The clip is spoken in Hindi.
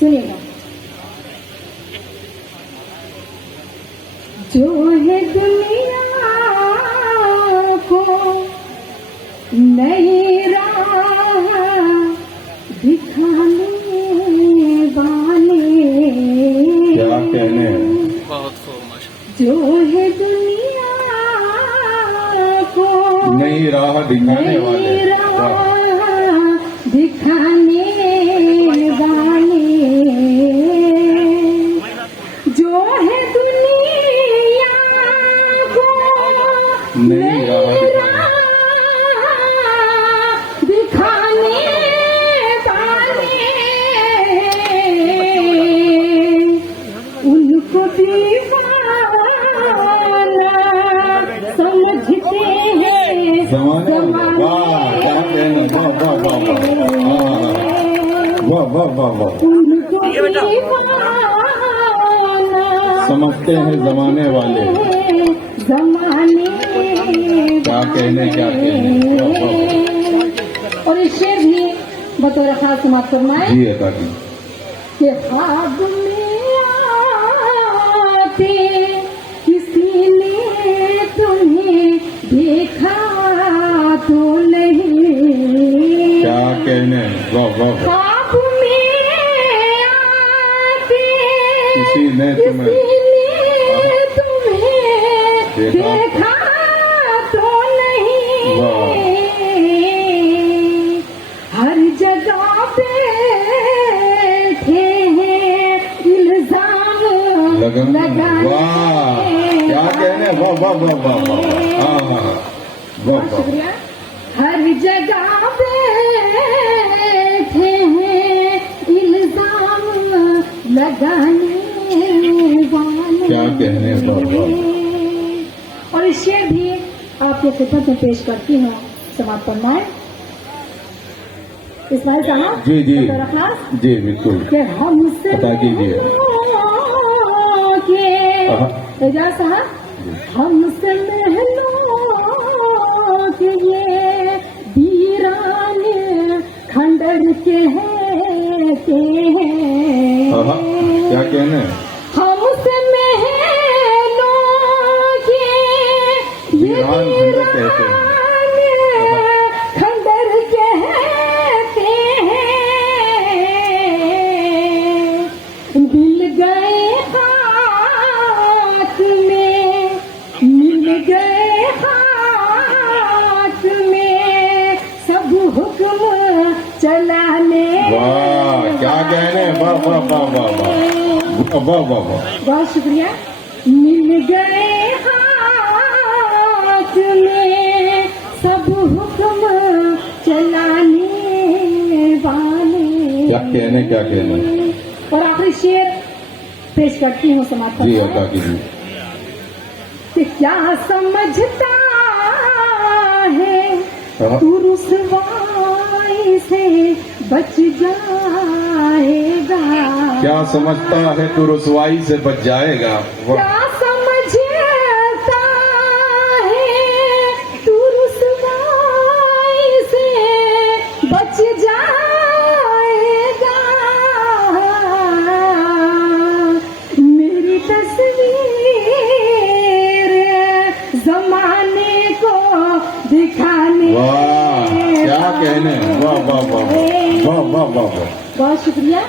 सुनिएगा। जो है दुनिया को नई राह दिखाने वाले, क्या कहने बहुत खूब माशाअल्लाह। जो है दुनिया को नई राह दिखाने वाले, नई वाह। राह दिखाने वाले, जो है दुनिया को नई राह दिखाने वाले, उनको दीवाना समझते हैं जमाने वाह, क्या कहने, वाह वाह वाह वाह वाह वाह वाह। उनको दीवाना समझते हैं जमाने वाले, जमाने क्या कहने, क्या कहने, वाह वाह वाह। और इस शेर भी बतौर खास समाप्त फरमाए जी अता की कि ख्वाब में आते किसी ने तुम्हें देखा तो नहीं, क्या कहने, वाह वाह वाह। ख्वाब में आते किसी ने तुम्हें देखा तो नहीं, वाह। हर जगह बैठे हैं इल्जाम लगाने, वाह, क्या कहने, वाह वाह वाह वाह वाह, हाँ हाँ हाँ, वाह वाह। शुक्रिया। हर जगह बैठे हैं इल्जाम लगाने वाले, क्या कहने, वाह वाह। और इस शेर भी आपके खिदमत में पेश करती हूँ, समाप्त फरमाए इस्माइल साहब। जी जी बतौर खास जी बिल्कुल, कि हमसे अता कीजिए। के एजाज साहब, हमसे महलों के ये वीराने खंडर के कहते हैं, हाँ, क्या कहने, हमसे महलों के ये वीरान खंडर कहते हैं, खंडर कहते हैं, मिल गए हाथ में, मिल गए हाथ में सब हुक्म चलाने, वाह, क्या कहने, वाह वाह वाह वाह वाह वाह वाह वाह। बहुत शुक्रिया। मिल गए हाथ में सब हुक्म चलाने वाले, क्या कहने, क्या कहने, और आखिरी शेर पेश करती हूँ समाप्त जी फरमाए अता कीजिए। कि क्या समझता है हाँ। तू रुसवाई से बच जाएगा, क्या समझता है तू रुसवाई से बच जाएगा, वाह। क्या समझता है तू रुसवाई से बच जाएगा, मेरी तस्वीर जमाने को दिखाने, वाह, क्या कहने, वाह वाह वाह वाह वाह वाह वाह। बहुत शुक्रिया।